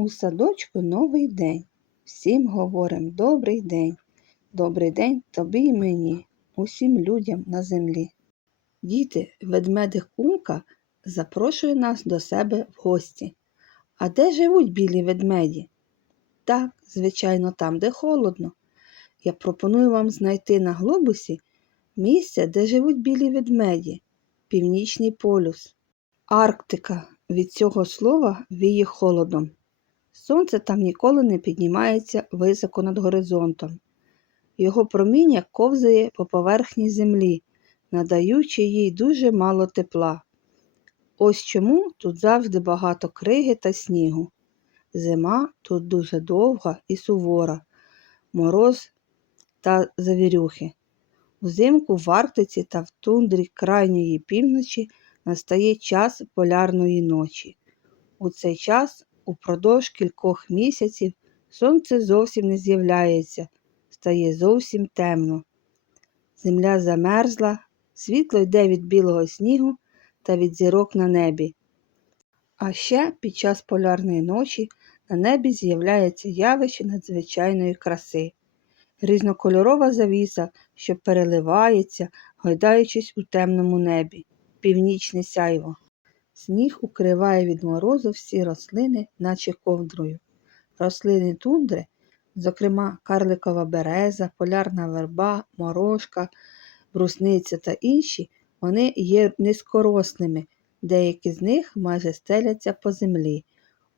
У садочку новий день. Всім говорим добрий день. Добрий день тобі і мені, усім людям на землі. Діти, ведмедик Кумка запрошує нас до себе в гості. А де живуть білі ведмеді? Так, звичайно, там, де холодно. Я пропоную вам знайти на глобусі місце, де живуть білі ведмеді, Північний полюс. Арктика від цього слова віє холодом. Сонце там ніколи не піднімається високо над горизонтом. Його проміння ковзає по поверхні землі, надаючи їй дуже мало тепла. Ось чому тут завжди багато криги та снігу. Зима тут дуже довга і сувора, мороз та завірюхи. Взимку в Арктиці та в тундрі крайньої півночі настає час полярної ночі. У цей час упродовж кількох місяців сонце зовсім не з'являється, стає зовсім темно. Земля замерзла, світло йде від білого снігу та від зірок на небі. А ще під час полярної ночі на небі з'являється явище надзвичайної краси. Різнокольорова завіса, що переливається, гойдаючись у темному небі, північне сяйво. Сніг укриває від морозу всі рослини, наче ковдрою. Рослини тундри, зокрема карликова береза, полярна верба, морожка, брусниця та інші, вони є низькорослими, деякі з них майже стеляться по землі.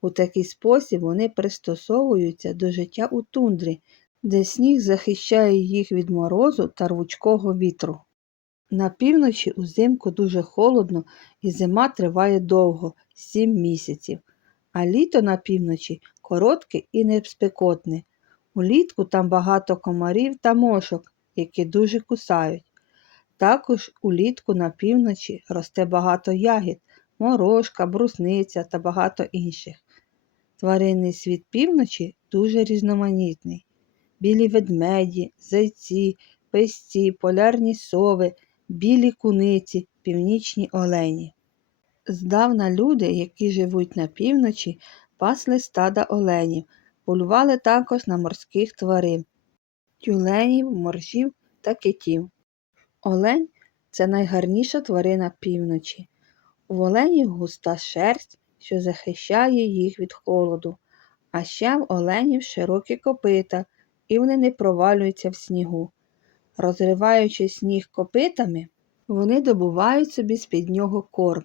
У такий спосіб вони пристосовуються до життя у тундрі, де сніг захищає їх від морозу та рвучкого вітру. На півночі узимку дуже холодно і зима триває довго сім місяців, а літо на півночі коротке і неспекотне. Улітку там багато комарів та мошок, які дуже кусають. Також улітку на півночі росте багато ягід, морожка, брусниця та багато інших. Тваринний світ півночі дуже різноманітний. Білі ведмеді, зайці, песці, полярні сови, білі куниці, північні олені. Здавна люди, які живуть на півночі, пасли стада оленів, полювали також на морських тварин тюленів, моржів та китів. Олень це найгарніша тварина півночі. У оленів густа шерсть, що захищає їх від холоду, а ще в оленів широкі копита, і вони не провалюються в снігу. Розриваючи сніг копитами, вони добувають собі з-під нього корм.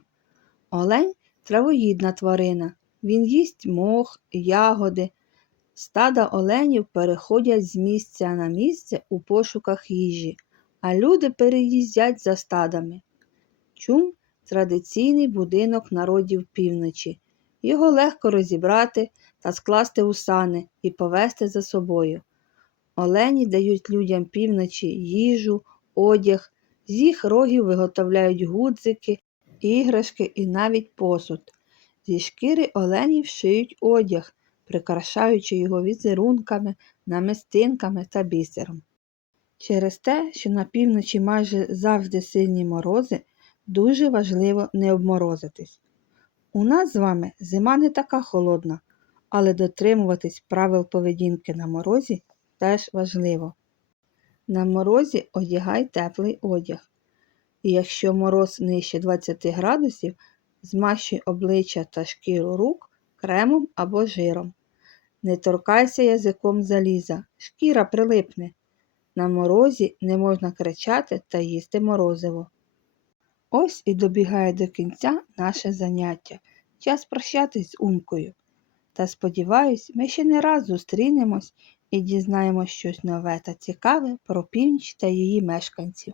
Олень травоїдна тварина. Він їсть мох, ягоди. Стада оленів переходять з місця на місце у пошуках їжі, а люди переїздять за стадами. Чум традиційний будинок народів півночі. Його легко розібрати та скласти у сани і повести за собою. Олені дають людям півночі їжу, одяг, з їх рогів виготовляють гудзики, іграшки і навіть посуд. Зі шкіри оленів шиють одяг, прикрашаючи його візерунками, намистинками та бісером. Через те, що на півночі майже завжди сильні морози, дуже важливо не обморозитись. У нас з вами зима не така холодна, але дотримуватись правил поведінки на морозі теж важливо. На морозі одягай теплий одяг. І якщо мороз нижче 20 градусів, змащуй обличчя та шкіру рук кремом або жиром. Не торкайся язиком заліза, шкіра прилипне. На морозі не можна кричати та їсти морозиво. Ось і добігає до кінця наше заняття. Час прощатись з умкою. Та сподіваюсь, ми ще не раз зустрінемось і дізнаємось щось нове та цікаве про північ та її мешканців.